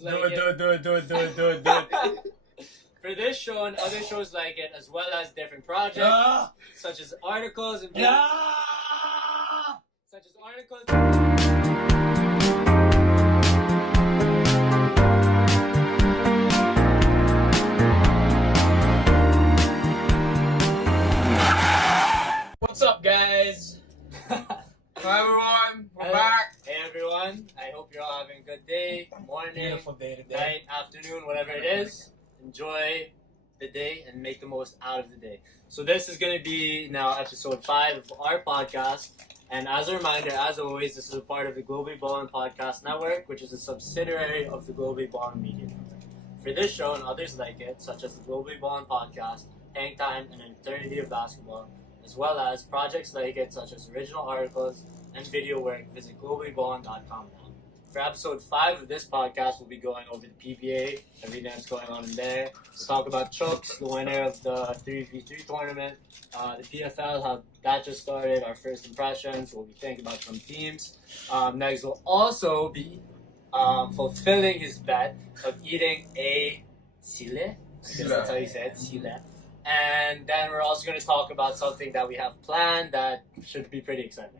For this show and other shows like it, as well as different projects, such as articles and such as articles. What's up, guys? Hi everyone, we're back. Hey everyone, I hope you're all having a good day, morning, Beautiful day today. night, afternoon, whatever it is. Enjoy the day and make the most out of the day. So this is going to be now episode 5 of our podcast. And as a reminder, as always, this is a part of the Ballin Podcast Network, which is a subsidiary of the Ballin Media Network. For this show and others like it, such as the Ballin Podcast, Hang Time, and An Eternity of Basketball, as well as projects like it, such as original articles and video work, visit globallballin.com now. For episode 5 of this podcast, we'll be going over the PBA, everything that's going on in there. We'll talk about Chooks, the winner of the 3v3 tournament, the PFL, how that just started, our first impressions, what we think about some teams. Negs will also be fulfilling his bet of eating a sile. I guess that's how you say it, sile. And then we're also going to talk about something that we have planned that should be pretty exciting.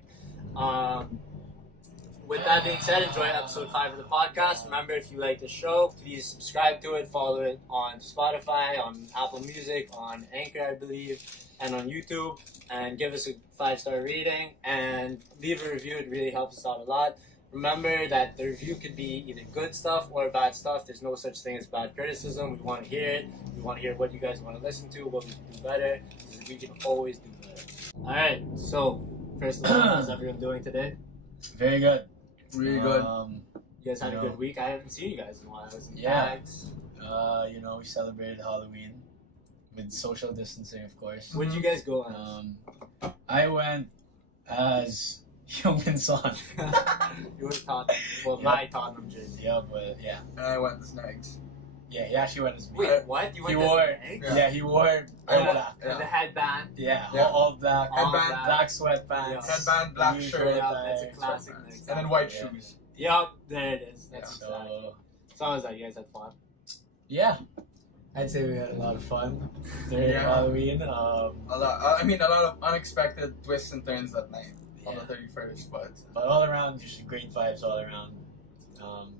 With that being said, enjoy episode 5 of the podcast. Remember, if you like the show, please subscribe to it, follow it on Spotify, on Apple Music, on Anchor, I believe, and on YouTube. And give us a 5-star rating and leave a review. It really helps us out a lot. Remember that the review could be either good stuff or bad stuff. There's no such thing as bad criticism. We want to hear it. We want to hear what you guys want to listen to, what we can do better, because we can always do better. All right, so first of all, how's everyone doing today? Very good. Really good. You guys had a good week? I haven't seen you guys in a while. I was in Yeah. Negs. We celebrated Halloween with social distancing, of course. Where'd you guys go on? I went as Heung-min Son. You were Tottenham. Well, my Tottenham jersey. Yeah, but yeah. And I went as Negs. Yeah, he actually went as me. Wait, what? You He went wore, as an egg? yeah, he wore all Yeah. black. With the headband. Yeah, Yeah. all black. Headband. Black sweatpants. Yeah. Headband, black blue shirt, Yeah, that's a tie, classic sweatpants. Negs. And then white Yeah. shoes. Yup, there it is. That's So, exactly. So how was that? You guys had fun? yeah. I'd say we had a lot of fun during Yeah. Halloween. A lot of unexpected twists and turns that night on the Yeah. 31st, but But all around, just great vibes all around.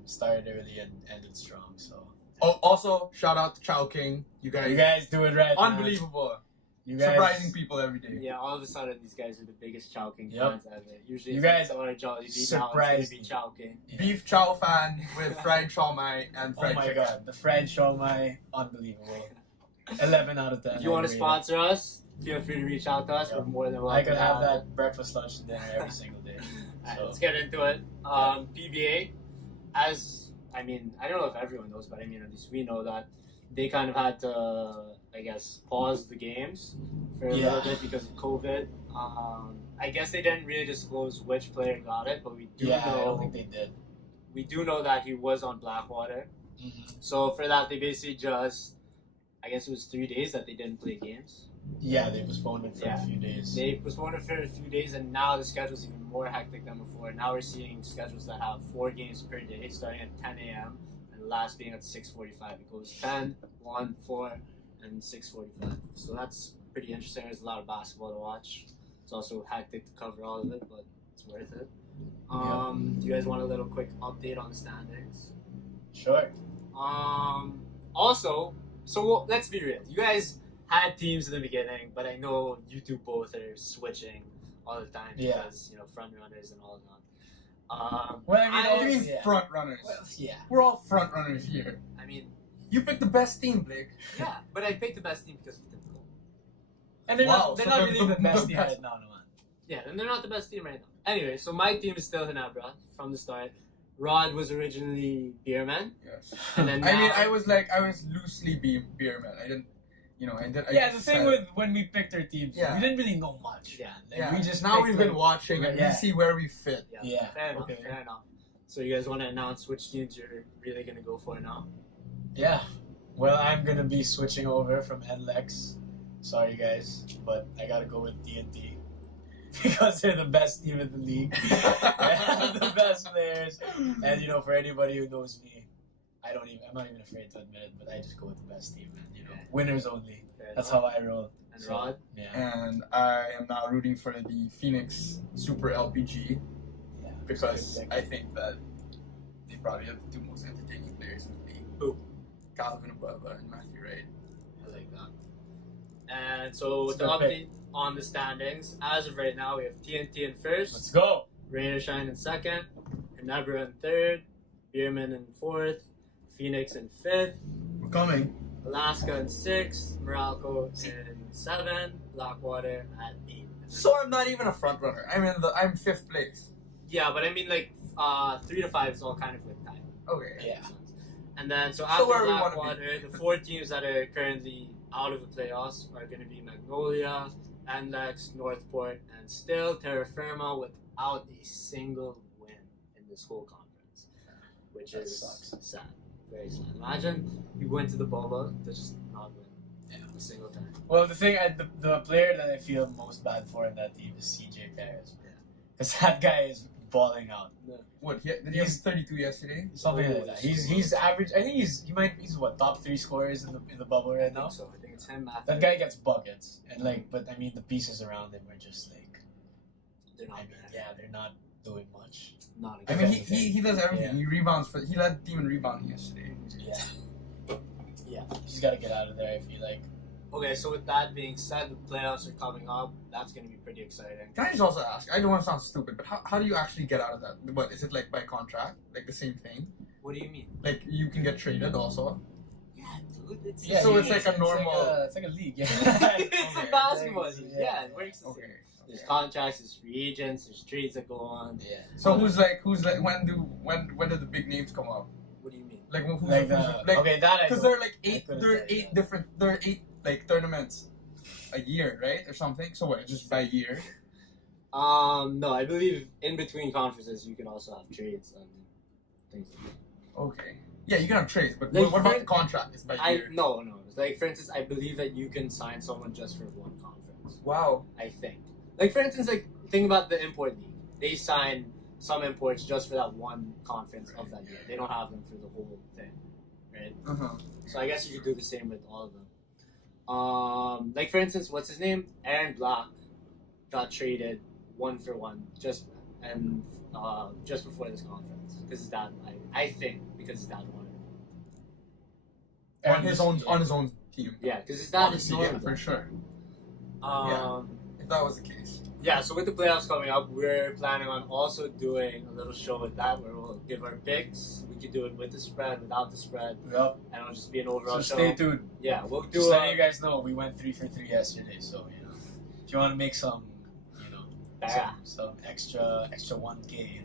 Started early and ended strong. So also shout out to Chow King. You you guys, guys do it right. man. unbelievable, You guys, surprising people every day. Yeah, all of a sudden these guys are the biggest Chowking Yep. fans ever. Usually You it's guys like someone at Jolly Beat, now it's surprised going me. to be Chowking. Yeah. Beef chow fan with fried chow mai and Oh fried my chicken. god, the fried shawmai, unbelievable. 11 out of 10. If you want to I rate sponsor us, feel free to reach out to us. Yep. We're more than it. welcome. I could to have that breakfast, lunch, and dinner every single day. Alright, So, let's get into it. PBA, I don't know if everyone knows, but at least we know that they kind of had to, I guess, pause the games for a little Yeah. bit because of COVID. I guess they didn't really disclose which player got it, but we do yeah, I don't know think they did. we do know that he was on Blackwater. Mm-hmm. So for that, they basically just, I guess it was 3 days that they didn't play games. Yeah, they postponed it for Yeah. a few days. They postponed it for a few days, and now the schedule's even more hectic than before. Now we're seeing schedules that have 4 games per day, starting at 10 a.m. and the last being at 6:45. It goes 10, 1, 4, and 6:45. So that's pretty interesting. There's a lot of basketball to watch. It's also hectic to cover all of it, but it's worth it. Do you guys want a little quick update on the standings? Sure. Also, so let's be real. You guys had teams in the beginning, but I know you two both are switching all the time Yeah. because, front runners and all that. Well, What do you mean yeah. front runners? Well, yeah. We're all front runners here. You picked the best team, Blake. Yeah, but I picked the best team because of typical. And they're Wow, not, they're so not they're really the the best team best. right now, no man. Yeah, and they're not the best team right now. Anyway, so my team is still Hinebra from the start. Rod was originally Beerman, Yes. and then I was loosely beerman. I didn't, Yeah, the thing with when we picked our teams, Yeah. we didn't really know much. Yeah. Like, we just now picked, we've been like, watching and Yeah. we see where we fit. Yeah, fair enough, okay. fair enough. So you guys want to announce which teams you're really gonna go for now? Yeah. Well, I'm gonna be switching over from NLEX. Sorry, guys, but I gotta go with D&D because they're the best team in the league. They have the best players, and for anybody who knows me, I'm not even afraid to admit it, but I just go with the best team, man. You know, Yeah. winners only. Fair That's enough. how I roll. And So, Rod? Yeah. And I am now rooting for the Phoenix Super LPG Yeah. because I think that they probably have the two most entertaining players in the league. Who? Calvin Ababa and Matthew Wright. I like that. And so It's the a good update on the standings, as of right now, we have TNT in first, Let's go. Rain or Shine in second, Ginebra in third, Bierman in fourth, Phoenix in fifth, We're coming. Alaska in sixth, Morocco in seventh, Blackwater at eighth. So I'm not even a front runner. I'm fifth place. Yeah, but I mean, like, 3 to 5 is all kind of like time. Okay. Yeah. And then, so So after where we wanna Blackwater, the 4 teams that are currently out of the playoffs are going to be Magnolia, Negs, Northport, and still Terra Firma without a single win in this whole conference, which That is sucks. sad. Very sad. Imagine you went to the bubble to just not win a single time. Well, the player that I feel most bad for in that team is CJ Perez, because that guy is balling out. What? Did he have 32 yesterday? Something like that. He's average. I think he's what, top 3 scorers in the bubble right I now. think so. I think it's him. Matthew. That guy gets buckets, and but I mean the pieces around him are just like, They're not there. they're not doing much. Not I again. mean, he does everything. Yeah. He rebounds he led the team in rebounding yesterday. Yeah. He's got to get out of there. I feel like. Okay, so with that being said, the playoffs are coming up. That's going to be pretty exciting. Can I just also ask? I don't want to sound stupid, but how do you actually get out of that? What is it like by contract? Like the same thing? What do you mean? Like you can get traded also? Yeah, dude. It's Yeah, So the it's like a normal- It's like a league. Yeah. it's a Okay. basketball Yeah. league. Yeah, it works the Okay. same. There's contracts, there's free agents, there's trades that go on. Yeah. So who's like when do the big names come up? What do you mean? Like who's Like okay, that I because don't- there are like eight couldn't there are tell you eight that. different there are 8 like tournaments a year, right? Or something. So what, just by year? No, I believe in between conferences you can also have trades and things like that. Okay. Yeah, you can have trades, but Like, what about for- the contract? It's by year. No. Like for instance, I believe that you can sign someone just for one conference. Wow. I think. Like for instance, like think about the import league. They sign some imports just for that one conference of that year. They don't have them for the whole thing, right? Uh-huh. So I guess you could do the same with all of them. Like for instance, what's his name? Aaron Black got traded 1-for-1 just before this conference because his dad. I think because his dad wanted it. On his own team. Yeah, because his dad Obviously, yeah, ignored for him. sure. Um, If that was the case. Yeah, so with the playoffs coming up, we're planning on also doing a little show with that where we'll give our picks. We could do it with the spread, without the spread, Yep. and it'll just be an overall So show. stay tuned. Yeah, we'll do Just letting a you guys know, we went 3 for 3 yesterday. So if you want to make some, Yeah. some extra 1K,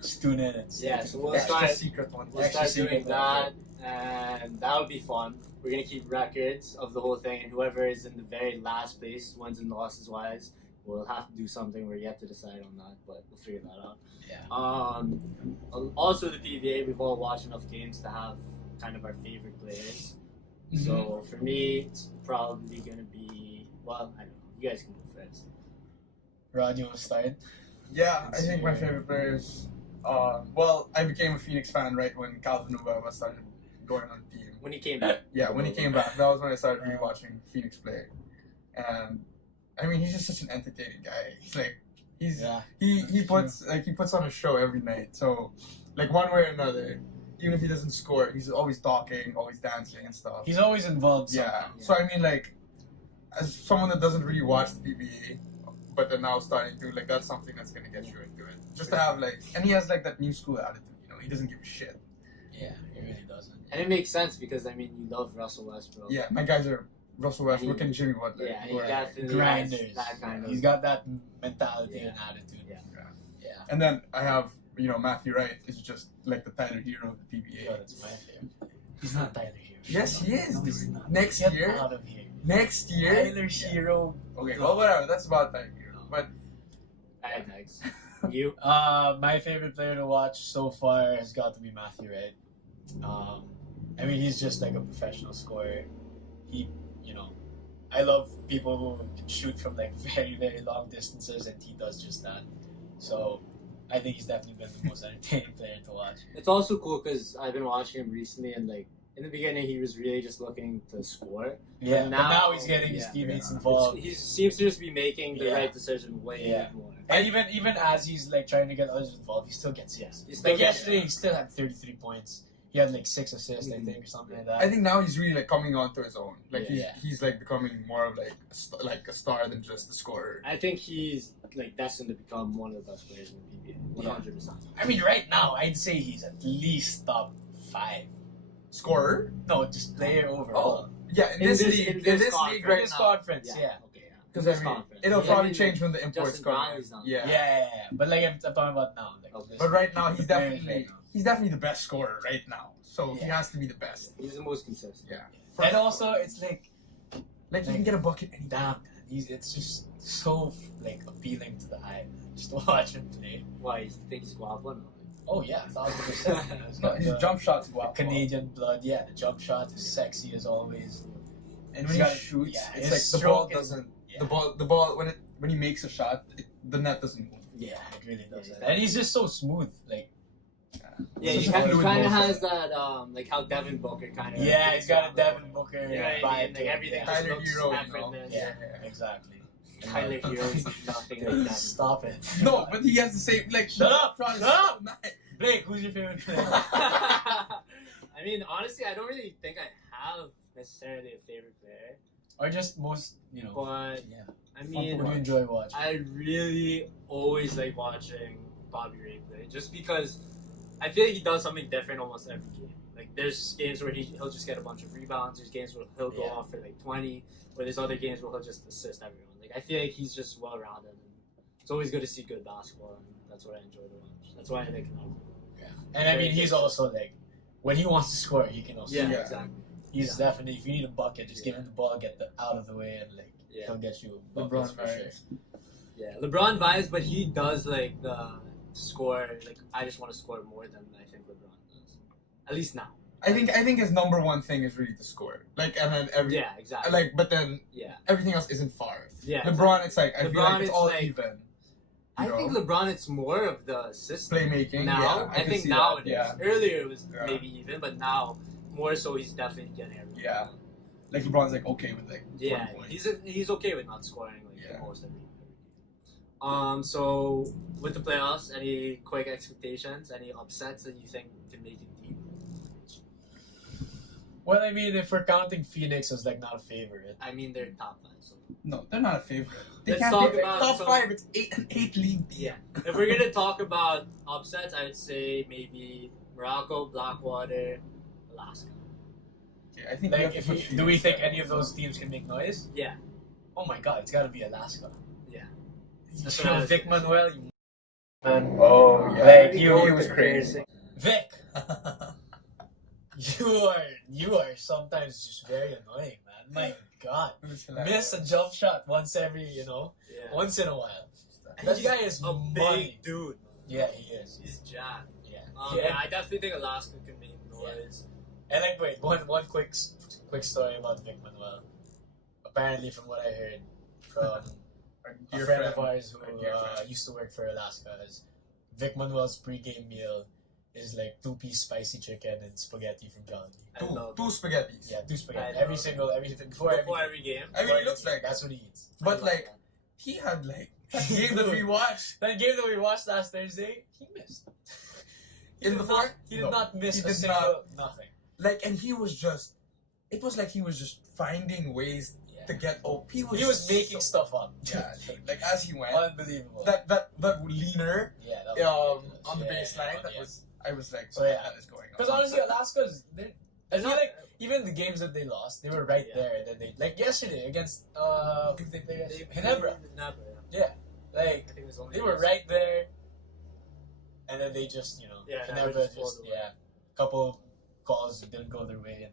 just tune in. And Yeah, so we'll Extra start secret one. we'll Extra start doing secret that, and that would be fun. We're gonna keep records of the whole thing, and whoever is in the very last place, wins and losses wise, we'll have to do something. We're yet to decide on that, but we'll figure that out. Yeah. Also the PBA, we've all watched enough games to have kind of our favorite players. Mm-hmm. So for me, it's probably gonna be I don't know. You guys can go first. Rod, you want to start? Yeah, I think my favorite players. I became a Phoenix fan right when Calvin Ababa started going on the team. When he came back. Yeah, when he came back, that was when I started rewatching Phoenix play. And I mean, he's just such an entertaining guy. He's like, he puts on a show every night. So, like one way or another, even if he doesn't score, he's always talking, always dancing and stuff. He's always involved. Yeah. somehow. So I mean, like, as someone that doesn't really watch the PBA, but then now starting to, like, that's something that's gonna get you into it. Just to have and he has like that new school attitude. He doesn't give a shit. Yeah, he really doesn't. And it makes sense because you love Russell Westbrook. Yeah, my guys are Russell Westbrook and Jimmy Butler. Yeah, who he are, definitely grinders. has that kind of. He's got that mentality Yeah. and attitude. Yeah. And then I have, Matthew Wright is just like the Tyler Hero of the PBA. Yeah, that's my favorite. He's not Tyler Hero. Yes, he is, No, he's dude. not. Next Get year? out of here. Next year. Tyler Hero. Okay, well, whatever. That's about Tyler Hero. But I have Negs. You? My favorite player to watch so far has got to be Matthew Wright. I mean, he's just like a professional scorer. I love people who can shoot from like very, very long distances, and he does just that. So, I think he's definitely been the most entertaining player to watch. It's also cool because I've been watching him recently, and like in the beginning, he was really just looking to score. Yeah, But but now he's getting his teammates involved. He seems to just be making the Yeah. right decision way Yeah. more. And even as he's like trying to get others involved, he still gets hits. He still Like gets- yesterday, he still had 33 points. He had like 6 assists, I think, or something like that. I think now he's really like coming onto his own. Like Yeah. he's like becoming more of like a star than just a scorer. I think he's like destined to become one of the best players in the PBA. 100%. I mean, right now, I'd say he's at least top 5. Scorer? No, just player overall. Yeah, in this league, in this league right This now. conference, yeah. Okay, yeah. Because This I mean, conference. it'll Yeah, probably I mean, change when the imports Justin come. Brownlee's not. Yeah. But like I'm talking about now. Like, Okay. But right now, he's the players definitely right now. the best scorer right now. So he Yeah. has to be the best. He's the most consistent. Yeah. And also, it's like, Like he can get a bucket anytime. damn, man, it's just so like appealing to the eye, man. Just to watch him play. Why? You think he's guapo? No. Oh yeah, 1,000%. It's got His the jump shots go up. Canadian blood. Yeah, the jump shot is sexy as always. And He's when got- he shoots, yeah, it's his like the ball stroke is- doesn't. yeah. The ball when he makes a shot, the net doesn't move. Yeah, it really does. Yeah, And he's just so smooth. Like, Yeah, Such he a kind fluid of motion. has that like how Devin Booker kind of. yeah, he's got a Devin Booker Yeah, vibe. I mean, to like him, everything yeah. just Tyler looks Hero, you know? effortless. Yeah, exactly. Tyler Hero is nothing like that. Stop it. No, but he has the same like. Shut up! Shot is Shut up! so nice. Blake, who's your favorite player? I mean, honestly, I don't really think I have necessarily a favorite player, Or just most, but yeah. I Who mean, do you enjoy watching? I really always like watching Bobby Ray play, just because I feel like he does something different almost every game. Like there's games where he'll just get a bunch of rebounds. There's games where he'll go Yeah. off for like 20. Or there's other games where he'll just assist everyone. Like I feel like he's just well rounded. And it's always good to see good basketball, and that's what I enjoy to watch. That's why I like him. Yeah. And I mean, he's also like, when he wants to score, he can also. Yeah, Yeah. exactly. He's definitely, if you need a bucket, just give him the ball, get out of the way, and like Yeah. he'll get you LeBron buckets for sure. vibes. Yeah, LeBron vibes, but he does like the score. Like I just want to score more than I think LeBron does. At least now. I think his number one thing is really to score. Like and then Yeah, exactly. but then yeah, everything else isn't far. yeah. LeBron, it's like I feel LeBron, like it's it's all like- even. I think LeBron, it's more of the system. Playmaking. Now, yeah, I can think see now that, it is. yeah. Earlier it was Yeah. maybe even, but now more so he's definitely getting everything. Yeah. Like LeBron's like okay with like 20 Yeah, points. he's okay with not scoring like Yeah. almost every game. So with the playoffs, any quick expectations? Any upsets that you think can make it deep? Well, I mean, if we're counting Phoenix as like not a favorite, I mean, they're top 5. So No, they're not a favorite. They Let's can't talk be about top some- 5. It's 8 league. yeah, if we're gonna talk about upsets, I would say maybe Morocco, Blackwater, Alaska. Okay, I think we like, have to put do Phoenix we think there. any of those teams can make noise? Yeah, Oh my God, it's got to be Alaska. yeah. That's what I was Vic Manuel, you man. Oh yeah, Like, he was crazy. Vic, you are sometimes just very annoying, man. My God, It was hilarious. miss a jump shot once every, Yeah. once in a while. And That he's guy is a money. big dude. Yeah, he is. He's jacked. Yeah. Yeah, I definitely think Alaska can make noise. And like, wait, one quick story about Vic Manuel. Apparently, from what I heard from Our a dear friend of ours who Our dear friend. used to work for Alaska, is Vic Manuel's pre-game meal is like 2-piece spicy chicken and spaghetti from Jollibee. I love Two it. spaghettis. Yeah, 2 spaghetti. I Every love single before every game. I mean, it looks like that's what he eats. But I love like, that. he had like that game that we watched. That game that we watched last Thursday, he missed. He In did the not- fourth? He did No, not miss he a did single nothing. Like, and he was just. It was like he was just finding ways Yeah. to get open. He was making stuff up. Yeah, like as he went. Unbelievable. That leaner yeah, that was ridiculous. on the Yeah, baseline. yeah, That yeah. was. I was like, So, what yeah. the hell is going on? Because honestly, Alaska's. I feel not- like even the games that they lost, they were right Yeah. there. And then they like yesterday against who did they play against? Ginebra. Yeah. Like I think it was only they were right there, and then they just Yeah, Ginebra Ginebra just just pulled away. couple calls didn't go their way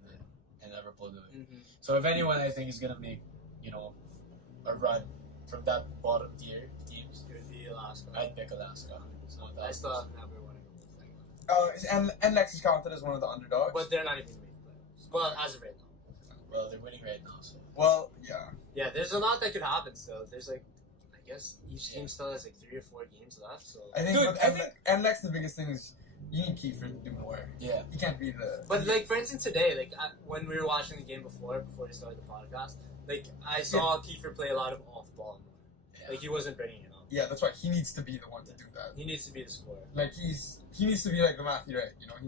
and never pulled away. Mm-hmm. So if anyone I think is gonna make a run from that bottom tier teams, It would be Alaska. I'd pick Alaska. So I still have never won a gold thing. And Lex is counted as one of the underdogs. But they're not even making playoffs. Well, as of right now. Well, they're winning right now. So well, yeah. Yeah, there's a lot that could happen still. There's like I guess each team still has like 3 or 4 games left. So I think, Dude, but, and Lex, the biggest thing is you need Kiefer to do more. Yeah. He can't be the. But like for instance today, like when we were watching the game before we started the podcast, like I saw Kiefer play a lot of off ball. Yeah. Like he wasn't bringing it up. Yeah, that's why he needs to be the one to do that. He needs to be the scorer. Like he needs to be like the Matthew, right? You know, he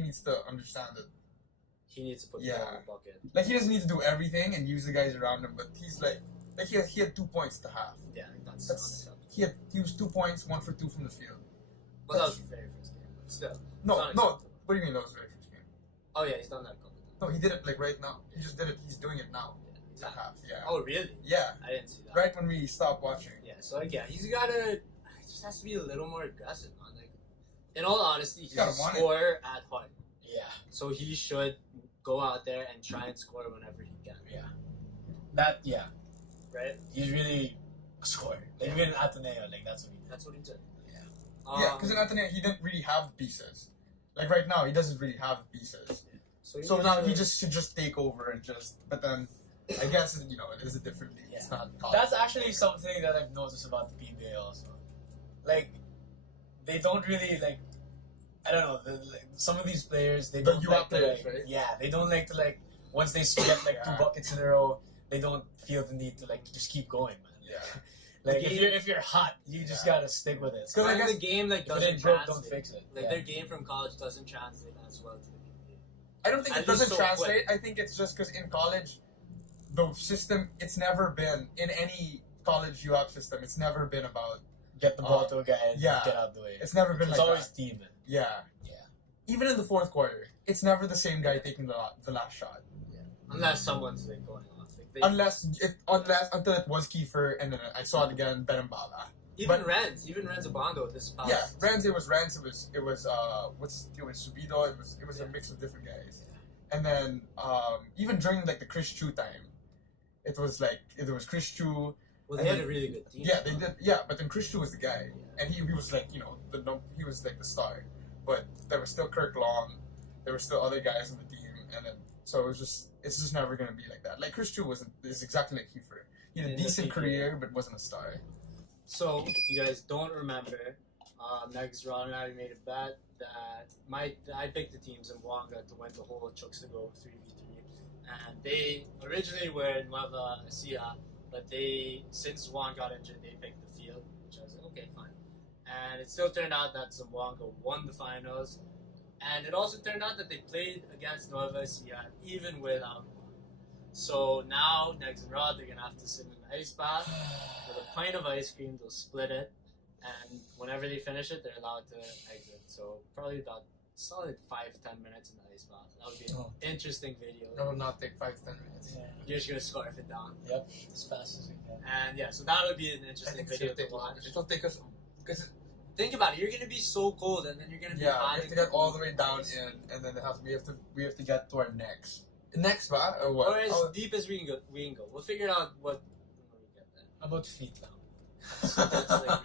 needs to understand it. He needs to put the ball in the bucket. Like he doesn't need to do everything and use the guys around him, but he's like he had 2 points to half. Yeah, that's unacceptable. He was 2 points, 1 for 2 from the field. Well, that was the very first game, but still. No. It's unacceptable. What do you mean that was the very first game? Oh yeah, he's done that a couple times. No, he did it like right now. He just did it. He's doing it now. Yeah, It's exactly. a half. Yeah. Oh really? Yeah. I didn't see that. Right when we stopped watching. Yeah, so like, yeah, he's gotta. He just has to be a little more aggressive, man. Like, in all honesty, he's a gotta want it. scorer at heart. Yeah. So he should go out there and try and score whenever he can. Yeah. Right? He's really a scorer. Like, even in Ateneo, like that's what he did. That's what he did. Yeah, because in Ateneo he didn't really have pieces. Like right now, he doesn't really have pieces. So now he just should just take over and just. But then, I guess it is a different league. Yeah. It's not. That's actually something that I've noticed about the PBA also. Like, they don't really like. I don't know. Some of these players they don't like to players, like. right? Yeah, they don't like to like. Once they get like 2 buckets in a row, they don't feel the need to like just keep going, man. Yeah. Like if you're hot, you just gotta stick with it. Because like the game like If it doesn't ain't broke, translate. don't fix it. Like Yeah. their game from college doesn't translate as well to the PBA. I don't think At it doesn't least so translate. I think it's just because in college, the system, it's never been, in any college UAP system, it's never been about, Get the ball to a guy and yeah. get out of the way. it's never been It's like always that. team, man. Yeah. Yeah. Even in the fourth quarter, it's never the same guy taking the last shot. Unless someone's like going off. Like Until it was Kiefer, and then I saw it again, Benambala. even Renz Abando this past. Yeah, Renz. It was Subido. It was a mix of different guys. And then even during like the Chris Chu time, it was Chris Chu. Well, they had a really good team. Yeah, they did. Yeah, but then Chris Chu was the guy, and he was like he was like the star. But there was still Kirk Long, there were still other guys on the team, and then so it's just never gonna be like that. Like Chris Chu is exactly like Kiefer. He had a decent career, but wasn't a star. So if you guys don't remember, Negs, Ron, and I made a bet that I picked the teams in Wanga to win the whole Chooks to go 3v3, and they originally were in Nueva Ecija, but since Juan got injured, they picked the field, which I was like, okay, fine. And it still turned out that Zamboanga won the finals, and it also turned out that they played against Nueva Ecija even without Juan. So now Negs and Rod, they're gonna have to sit in an ice bath with a pint of ice cream. They'll split it, and whenever they finish it, they're allowed to exit. So probably about solid 5-10 minutes in the ice bath. That would be an interesting video. That would not take 5 to 10 minutes. Yeah. You're just gonna scarf it down. Yep. As fast as we can. And yeah, so that would be an I interesting think it's video gonna to take longer. watch. It'll take us because Think about it. You're gonna be so cold, and then you're gonna be we hiding have to get all the way down in, and then we have to get to our necks. Next, ba? Or what? Or as deep as we can go. We'll figure it out when we get there. About feet now. That's like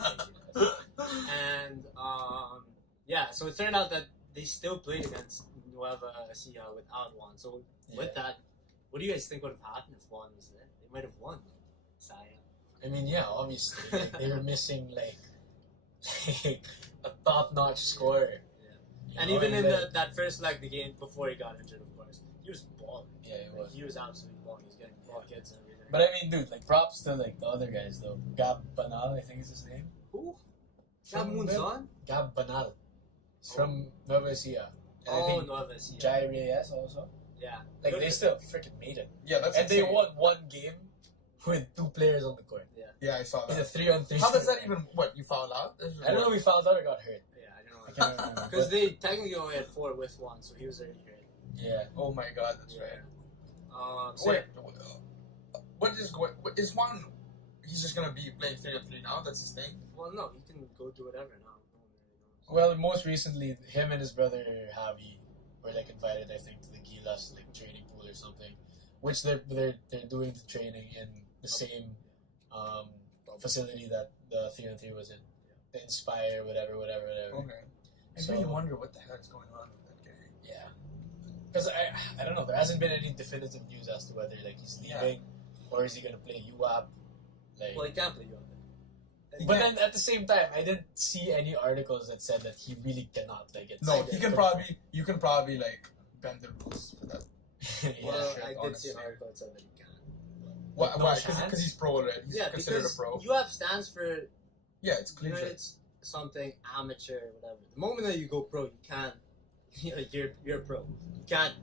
ridiculous. And yeah, so it turned out that they still played against Nueva Ecija without Juan. So with that, what do you guys think would have happened if Juan was there? They might have won. Saya. I mean, yeah, obviously like, they were missing like a top-notch scorer. Yeah. And even in that first leg, the game before he got injured, of course, he was balling. Yeah, he was. He was absolutely balling. He was getting buckets and everything. But I mean, dude, like props to like the other guys though. Gab Banal, I think is his name. Who? Gab Munzon? Gab Banal. He's from Nueva Ecija. And I think Nueva Ecija. Jai Reyes also. Yeah. Like they still freaking made it. Yeah, that's And they insane. won one game with 2 players on the court. Yeah, I saw In a that. 3-on-3. How does that even? What, you fouled out? I don't know if we fouled out or got hurt. Yeah, I don't know. I can't remember. Because But, they technically only had 4 with 1, so he was already hurt. yeah. Oh my god, that's right. So Wait, what is one? He's just gonna be playing 3-on-3 now. That's his thing. Well, no, he can go do whatever now. No one really knows. Well, most recently, him and his brother Javi were like invited, I think, to the Gilas like training pool or something, which they're doing the training in the same facility that the 3-on-3 was in, the Inspire, whatever. Okay. I So- really wonder what the hell is going on with that guy. Yeah, because I don't know. There hasn't been any definitive news as to whether like he's leaving or is he gonna play UAP. Like, Well, he can't play younger. but then at the same time, I didn't see any articles that said that he really cannot. Like, it's No, you can probably like bend the rules for that. Well, shit, I did honestly. see an article that said that he can. Why? no Why? chance? Because he's pro already. He's Yeah, considered a because pro. you have stands for Yeah, it's collegiate. United's something amateur, whatever. The moment that you go pro, you can't. You're pro. You can't.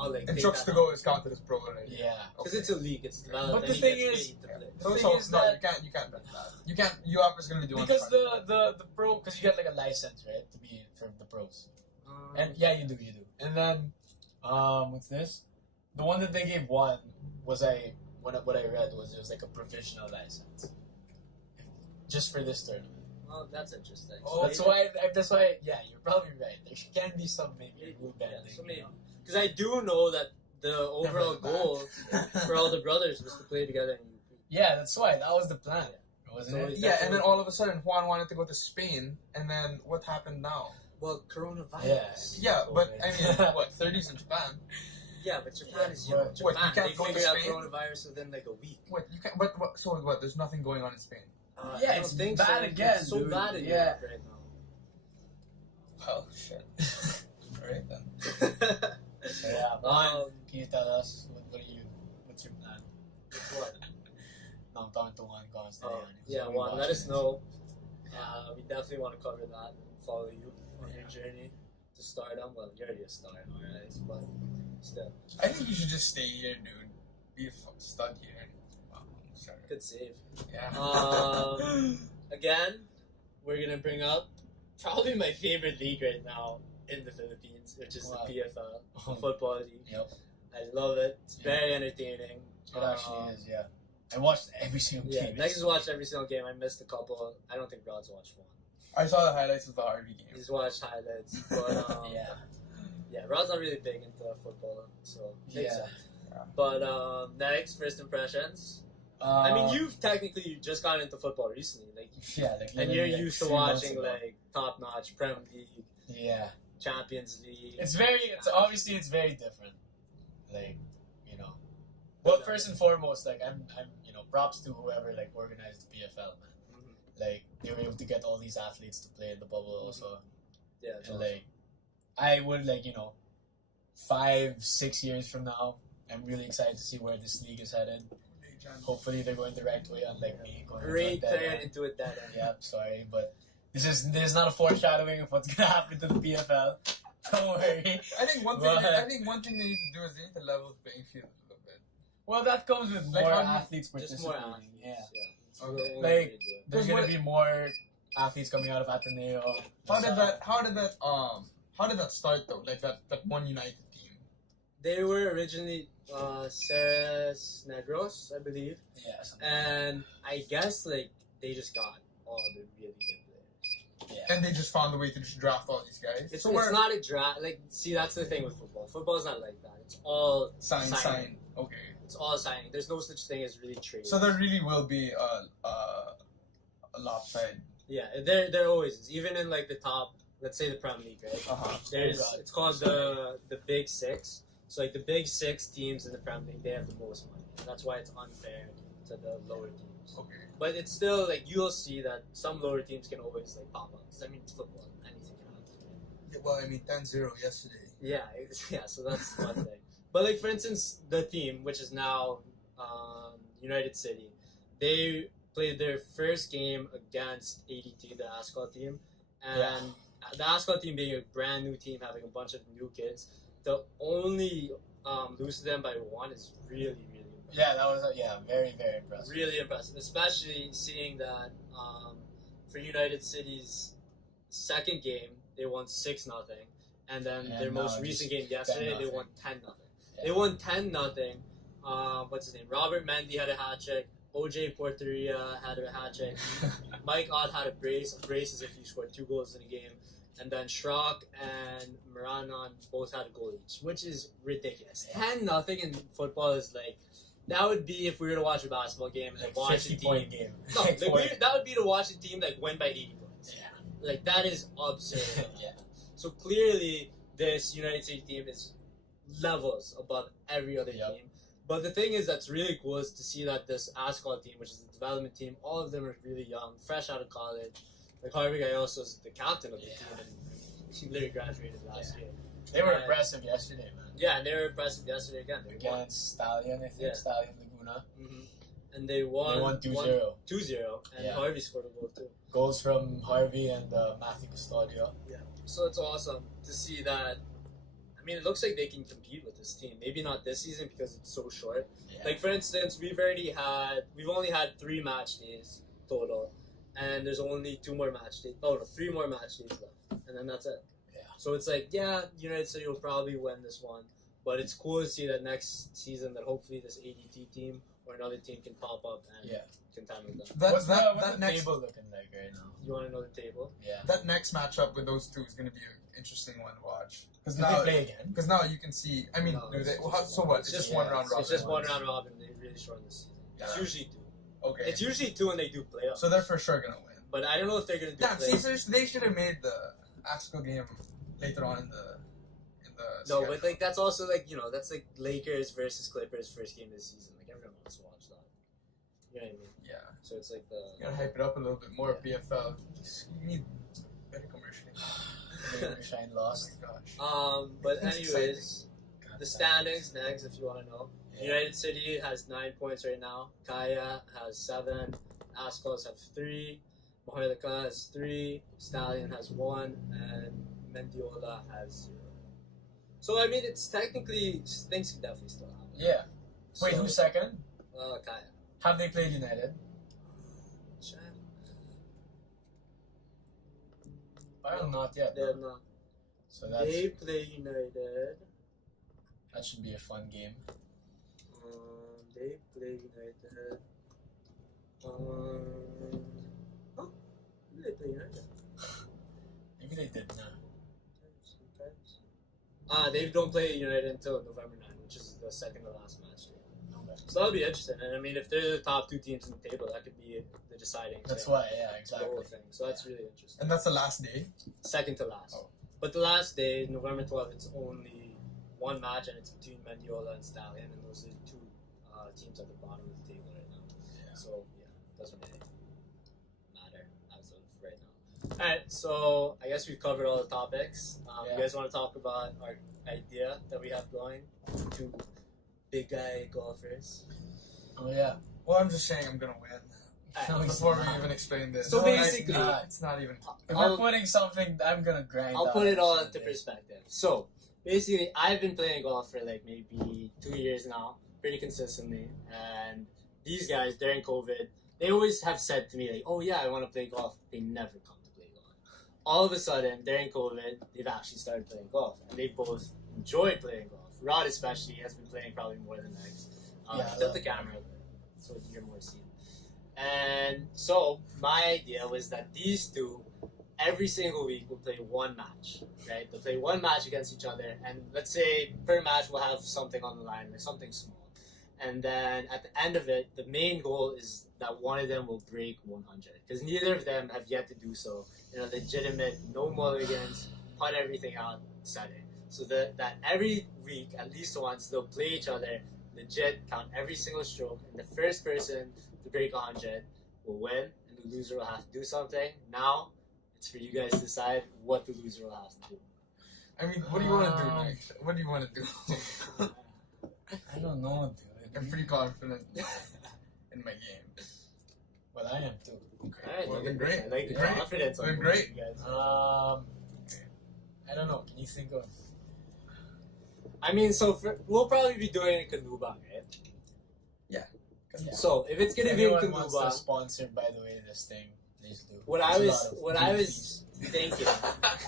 And trucks to go is counted as pro already. Yeah. Because it's a league. It's developed. But the and thing he gets is- paid to play. So, The so thing is no, that- you can't bet that. You can't. You are just gonna be doing Because the pro, because you get like a license, right, to be for the pros. And yeah, you do. And then, what's this? The one that they gave one was what I read was it was like a provisional license, just for this tournament. Well, that's interesting. Oh, That's why. Yeah, you're probably right. There can be some maybe rule bending. so maybe. Because I do know that the overall Never goal for all the brothers was to play together in UP. Yeah, that's why that was the plan, wasn't So it? Yeah, and then all of a sudden Juan wanted to go to Spain, and then what happened now? Well, coronavirus. Yeah, but I mean, Yeah. what? 30s in Japan. Yeah, but Japan is What, Japan. you can't They go to figured out Spain? coronavirus within like a week. What you can? But what, so what? There's nothing going on in Spain. Yeah, I don't it's think bad so. again, It's so dude. bad in Yeah. Europe right now. Oh shit! All right then. So, yeah, Juan, Um, can you tell us what's your plan? what? No, I'm talking to Juan constantly. Yeah, Juan, let us know. We definitely want to cover that and follow you on your journey to stardom. Well, you're already a star in our eyes, but still. I think you should just stay here, dude. Be a stud here. Wow, sorry. Good save. Yeah. Again, we're going to bring up probably my favorite league right now in the Philippines, which is Wow. the PFL, the Football League. Yep, I love it. It's very entertaining. it actually is. Yeah, I watched every single Yeah, game. Negs has watched every single game. I missed a couple. I don't think Rod's watched one. I saw the highlights of the Harvey game. He's watched highlights, but yeah, Rod's not really big into football, so makes Yeah. sense. Yeah. But Negs, first impressions. I mean, you've technically just gotten into football recently, like, yeah, like, and you're literally, like, used to 3 months watching ago. like top-notch Prem League, Yeah, Champions League. it's obviously it's very different. Like, well, first and foremost, like I'm props to whoever like organized the PFL, man. Mhm. Like they were able to get all these athletes to play in the bubble also, Yeah, it's and awesome. like I would 5-6 years from now, I'm really excited to see where this league is headed. Hopefully they're going the right way, unlike me going Great into a dead turn end. into a dead end. Yeah, sorry, but this is not a foreshadowing of what's gonna happen to the PFL. Don't worry. I think one thing. But- I think one thing they need to do is they need to level the playing field a little bit. Well, that comes with Like, more how do you- athletes Just more participating. athletes. Yeah. It's Okay. the only Like, way to do it. There's Because gonna what- be more athletes coming out of Ateneo. How did that start though? Like that one United team. They were originally Ceres Negros, I believe, Yeah, something. and I guess like they just got all the really good players. Yeah. And they just found a way to just draft all these guys. It's, so it's we're not a draft. Like, see, that's the thing with football. Football is not like that. It's all sign. signing. Okay. It's all signing. There's no such thing as really trade. So there really will be a lopsided. Yeah, there always is. Even in like the top, let's say the Prem League, right? There's God. it's called the Big Six. So like the Big Six teams in the Prem League, they have the most money. And that's why it's unfair to the lower teams. Okay. But it's still like you'll see that some lower teams can always like pop up. 'Cause, I mean, it's football. Anything can happen. Yeah, well, I mean 10-0 yesterday. Yeah, yeah. So that's one thing. But like for instance, the team which is now United City, they played their first game against ADT, the Ascot team, and the Ascot team being a brand new team, having a bunch of new kids, the only lose to them by one is really impressive. Yeah, that was very, very impressive. Really impressive, especially seeing that for United City's second game they won 6-0, and then And their most now recent just game yesterday they 10-0. won 10-0. Yeah. They won 10-0. What's his name? Robert Mendy had a hat trick. OJ Porteria had a hat trick. Mike Ott had a brace as if he scored 2 goals in a game. And then Schrock and Maranon both had a goal each, which is ridiculous. 10-0 in football is like, that would be if we were to watch a basketball game and Like watch a 50-point team. game. No, Like that would be to watch a team like win by 80 points. Yeah. Like that is absurd. Yeah. So clearly, this United States team is levels above every other Yep. team. But the thing is that's really cool is to see that this ASCOL team, which is the development team, all of them are really young, fresh out of college. Like Harvey Galloso is the captain of the team, and he literally graduated last year. They were impressive yesterday, man. Yeah, and they were impressive yesterday again. They won. Against Stallion, I think. Stallion Laguna. Mm-hmm. And they won. They won 2-0. 2-0, and Harvey scored a goal too. Goals from Harvey and Matthew Custodio. Yeah. So it's awesome to see that. I mean, it looks like they can compete with this team. Maybe not this season because it's so short. Yeah. Like for instance, we've only had 3 match days total, and there's only 2 more match days. Oh no, 3 more match days left, and then that's it. Yeah. So it's like, yeah, United City will probably win this one, but it's cool to see that next season that hopefully this ADT team or another team can pop up and contend with them. What's the next table looking like right now? You want to know the table? Yeah. That next matchup with those two is going to be an interesting one to watch. Because now they play again. Because now you can see. I mean, so what? It's just one round robin. It's just one round robin. They really shorten the season. It's usually 2. Okay. It's usually 2 when they do playoffs. So they're for sure gonna win. But I don't know if they're gonna do. Playoffs. They should have made the ASCO game later on in the. No, but like that's also like that's like Lakers versus Clippers first game of the season. Like everyone wants to watch that. You know what I mean? Yeah. So it's like you gotta hype it up a little bit more. PFL. You need better commercial. Shine lost. Oh my gosh. But anyways, the standings, Negs, if you want to know. Yeah. United City has 9 points right now. Kaya has 7. Ascos have 3. Mahorlika has 3. Stallion has 1. And Mendiola has 0. So, I mean, it's technically, things can definitely still happen. Yeah. Wait, who's second? Kaya. Have they played United? Well, not yet. They're not. So they play United. That should be a fun game. They play United. They play United. Maybe they did now. They don't play United until November 9, which is the second to last match. Okay. So that'll be interesting. And I mean, if they're the top 2 teams in the table, that could be the deciding. That's why, exactly. The whole thing. So that's really interesting. And that's the last day? Second to last. Oh. But the last day, November 12th, it's only 1 match, and it's between Mendiola and Stallion, and those are 2 teams at the bottom of the table right now. Yeah. So, yeah, doesn't really matter as of right now. Alright, so I guess we've covered all the topics. You guys want to talk about our idea that we have going? 2 big guy golfers. Oh, yeah. Well, I'm just saying I'm going to win. Before we even explain this. So basically, it's not even. If we're putting something, I'm gonna grind. I'll put it all into perspective. So basically, I've been playing golf for like maybe 2 years now, pretty consistently. And these guys during COVID, they always have said to me like, "Oh yeah, I want to play golf." They never come to play golf. All of a sudden, during COVID, they've actually started playing golf, and they both enjoyed playing golf. Rod especially has been playing probably more than Negs. Tilt the camera a bit so you're more seen. And so my idea was that these 2, every single week, will play 1 match, right? They'll play 1 match against each other, and let's say per match we'll have something on the line, like something small. And then at the end of it, the main goal is that one of them will break 100, because neither of them have yet to do so in a legitimate, no mulligans, putt everything out setting. So that every week, at least once, they'll play each other, legit, count every single stroke, and the first person to break 100 will win, and the loser will have to do something. Now, it's for you guys to decide what the loser will have to do. I mean, what do you want to do next? What do you want to do? I don't know, dude. I'm pretty confident in my game. Well, I am too. Alright, well, then great. I like the confidence. Then great. You guys. I don't know. Can you think of? I mean, we'll probably be doing it in Kanuba, right? Yeah. So if it's gonna be in Anyone wants to Kanuba, sponsored by the way this thing, please do. What I was thinking,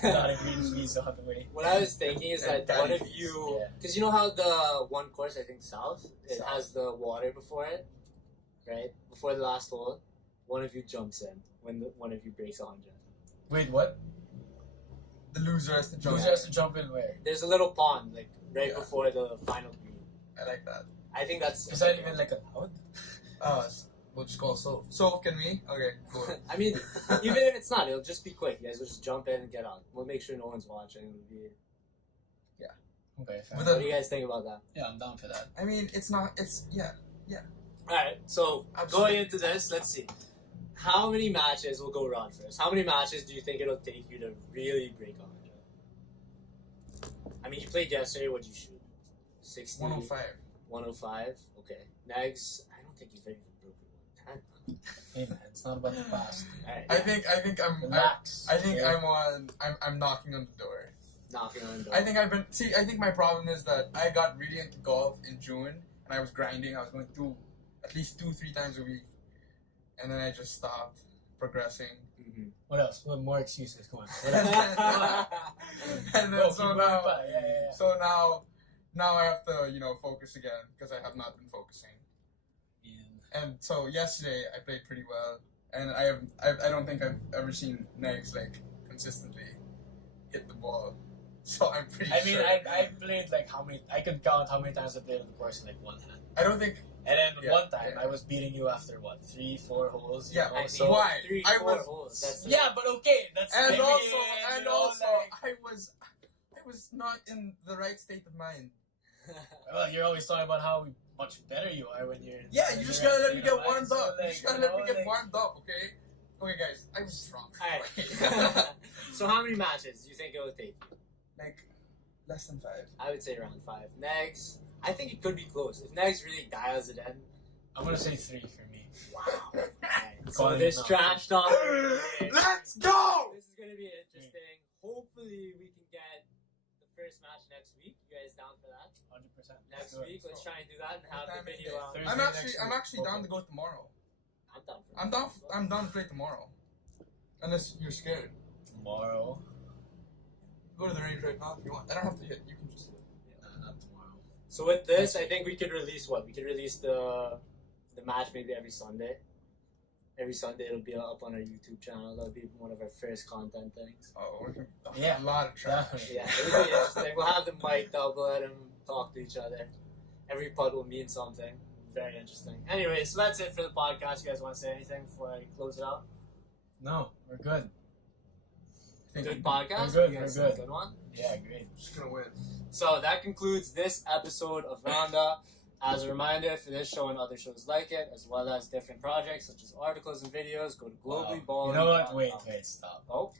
a lot of green fees on the way. What I was thinking is that one of you, because you know how the one course, I think South, it has the water before it, right? Before the last hole, one of you jumps in when one of you breaks 100. Wait, what? The loser has to jump. Loser has to jump in where? There's a little pond, like right before the final green. I like that. I think that's. Is that even like allowed? We'll just call Soph. Soph, can we? Okay, cool. I mean, even if it's not, it'll just be quick. You guys will just jump in and get out. We'll make sure no one's watching. It'll be... Okay, fair. But What do you guys think about that? Yeah, I'm down for that. I mean, it's not. It's yeah. Alright, so Absolutely. going into this, let's see. How many matches, we'll go around first. How many matches do you think it'll take you to really break 100? I mean, you played yesterday, what'd you shoot? 60? 105. 105? Okay. Negs, I don't think you've even broken 110. Hey man, it's not about the past. Alright, I think Relax. I'm on. I'm knocking on the door. knocking on the door. I think I've been. See, I think my problem is that I got really into golf in June, and I was grinding. I was going through at least 2-3 times a week, and then I just stopped progressing. Mhm. What else? What more excuses? Come on. What and else? then Go, so keep now, going by. Yeah. so now I have to focus again because I have not been focusing. And so yesterday I played pretty well, and I don't think I've ever seen Negs consistently hit the ball. So I'm pretty I mean, sure. I played how many? I could count how many times I played on the course in one hand. I don't think. And then Yeah, one time yeah. I was beating you after 3-4 holes. Yeah, I so mean, why? 3-4 I was- holes. That's yeah, but okay, that's And maybe, also, you know, I was not in the right state of mind. well, you're always talking about how much better you are when you're. Yeah, when you just you're gotta at let me state of get mind. warmed So, up. You just gotta let me get warmed up, okay? Okay, guys, I was drunk. Alright. So how many matches do you think it will take you? Less than 5. I would say around 5. Negs, I think it could be close. If Negs really dials it in. I'm gonna say 3 for me. Wow. Alright, so Calling this it now. trash talk. Let's go! This is gonna be interesting. Hopefully we can get the first match next week. You guys down for that? 100%. Next week, let's try and do that and have the video out. Thursday I'm next actually week. down to go tomorrow. I'm down for I'm that. down. I'm down to play tomorrow. Unless you're scared, Tomorrow. go to the range right now if you want. I don't have to hit. You can just hit. Not tomorrow. So with this, I think we could release what? We could release the match maybe every Sunday. Every Sunday it'll be up on our YouTube channel. That'll be one of our first content things. Oh, we're gonna Yeah. a lot of trash. Definitely. Yeah, it'll be interesting. We'll have the mic up, we'll let them talk to each other. Every putt will mean something. Very interesting. Anyway, so that's it for the podcast. You guys want to say anything before I close it out? No, we're good. Good podcast? We're good, You guys we're think good. Good one? Yeah, great. Just gonna win. So that concludes this episode of Ronda. As a reminder, for this show and other shows like it, as well as different projects such as articles and videos, go to Globally Ballin. You know what? Wait, stop. Oh?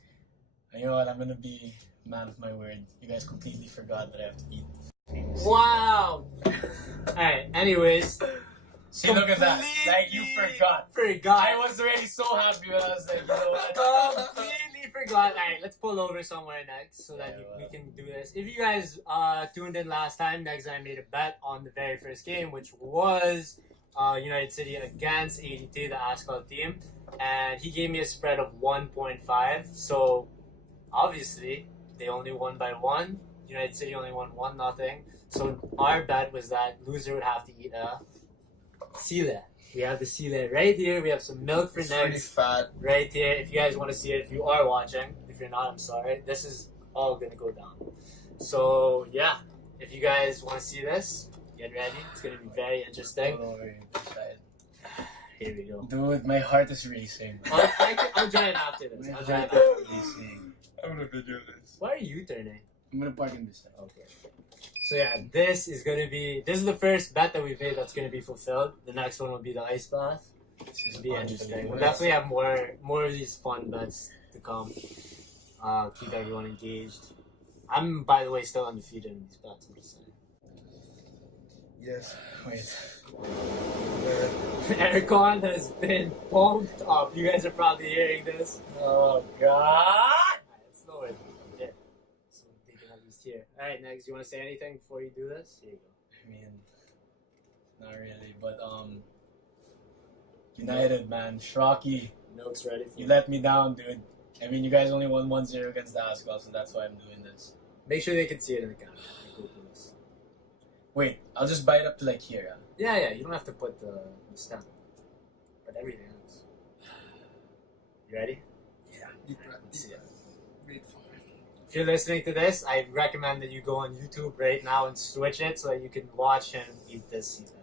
You know what? I'm gonna be a man of my word. You guys completely forgot that I have to eat. Wow! Alright, anyways. See, look at that. Like, you forgot. Forgot. I was already so happy when I was like, you know what? Completely forgot. Alright, let's pull over somewhere next so that Yeah, we can do this. If you guys tuned in last time, Negs and I made a bet on the very first game, which was United City against ADT, the Ascot team. And he gave me a spread of 1.5. So, obviously, they only won by 1. United City only won 1-0. So, our bet was that loser would have to eat a sile. We have the sile right here. We have some milk for It's pretty Negs fat. right here. If you guys want to see it, if you are watching, if you're not, I'm sorry. This is all gonna go down. So yeah, if you guys want to see this, get ready. It's gonna be very interesting. Hold over this side. Here we go. Dude, my heart is racing. I'll join after this. My I'll join heart after. is racing. I'm gonna video this. Why are you turning? I'm gonna park in this side. Okay. So yeah, this is the first bet that we've made that's gonna be fulfilled. The next one will be the ice bath. This It'll be interesting. We'll definitely have more of these fun bets to come. Keep everyone engaged. I'm, by the way, still undefeated in these bets. I'm just saying. Yes. Wait. Aircon has been pumped up. You guys are probably hearing this. Oh, God. Alright, let's lower it. Okay. So I'm thinking at least here. Alright, Negs, you want to say anything before you do this? Here you go. I mean, not really, but, United, man. Shrocky, Milk's ready for you let me down, dude. I mean, you guys only won 1-0 against the Ascot, so that's why I'm doing this. Make sure they can see it in the camera. Go for this. Wait, I'll just bite up to here. Yeah, you don't have to put the stem. But everything else. You ready? Yeah. Deep breath. Let's see it. Breathe. If you're listening to this, I recommend that you go on YouTube right now and switch it so that you can watch him eat this season.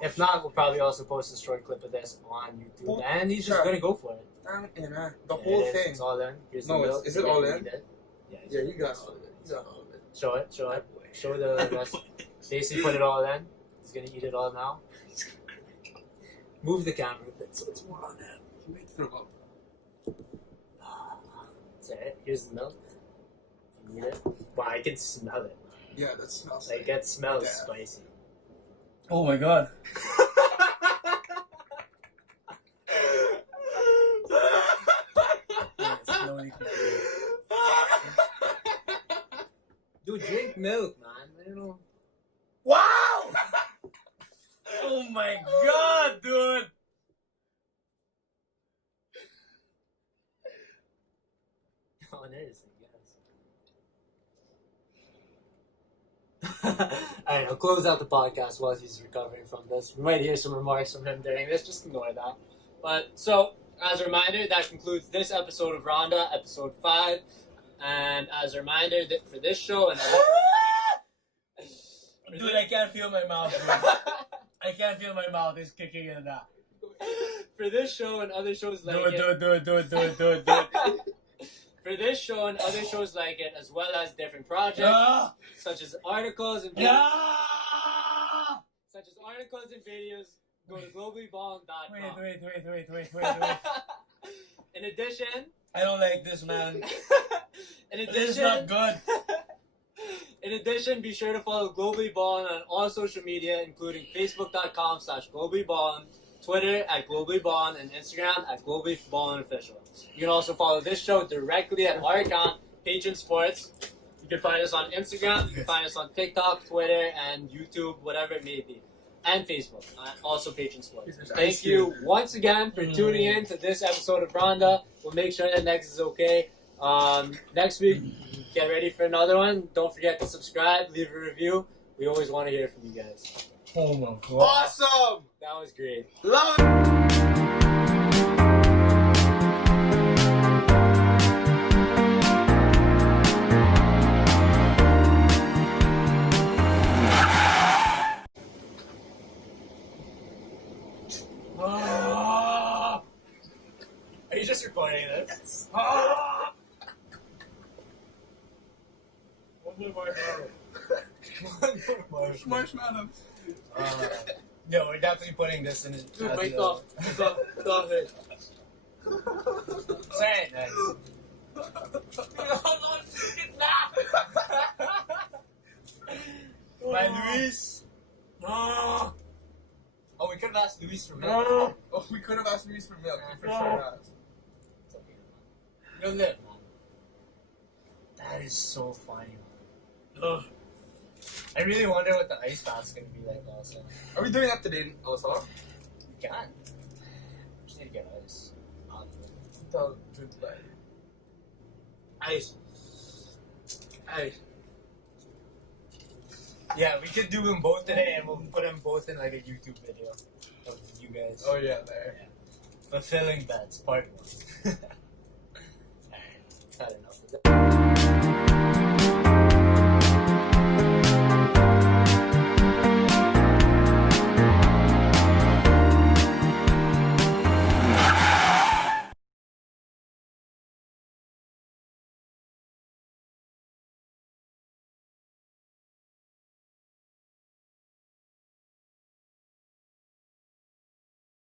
If not, we'll probably also post a short clip of this on YouTube. And he's just Sure. going to go for it. The It whole is. thing. It's all in. Here's No, the milk. is it all in? Eat it. Yeah, Yeah, you got all of it. You got all of it. Show it. Show the rest. Stacy put it all in. He's gonna eat it all now. Move the camera a bit so it's more on him. He might throw up. That's it. Here's the milk. You need it. Wow, I can smell it. Yeah, that smells Like it smells spicy. Oh my god. Dude, drink milk, man. I don't know. Wow! Oh my god, dude! Oh, it is, I guess. Alright, I'll close out the podcast while he's recovering from this. We might hear some remarks from him during this, just ignore that. But, so, as a reminder, that concludes this episode of Ronda, episode 5. And as a reminder, that for this show and dude, I can't feel my mouth, dude. I can't feel my mouth. It's kicking in now. For this show and other shows like Do it. For this show and other shows like it, as well as different projects, such as articles and videos, go to globallyballin.com. Wait. In addition, I don't like this, man. in This is addition, not good. In addition, be sure to follow Globally Ballin on all social media, including Facebook.com/GloballyBallin, Twitter @GloballyBallin, and Instagram @GloballyBallinOfficial. You can also follow this show directly at our account, Patron Sports. You can find us on Instagram, you can find us on TikTok, Twitter, and YouTube, whatever it may be. And Facebook, also Patron Sports. Thank you once again for tuning in to this episode of Ronda. We'll make sure that Negs is okay. Next week, get ready for another one. Don't forget to subscribe, leave a review. We always want to hear from you guys. Oh my god. Awesome! That was great. Love it! Are you just recording this? One more marshmallow. Marshmallow. No, we're definitely putting this in. Dude, my thumb. Stop it. Say it, Negs. Bye, Luis. No. Oh, we could have asked Luis for milk. No. Oh, we could have asked Luis for milk. We for sure has. It's okay, man. You'll live, man. That is so funny, man. Ugh. I really wonder what the ice bath's gonna be like also. Are we doing that today also? We can. Just need to get ice. Tell truth lie. Ice. Yeah, we could do them both today and we'll put them both in like a YouTube video of you guys. Oh yeah, there. Fulfilling bets, part 1.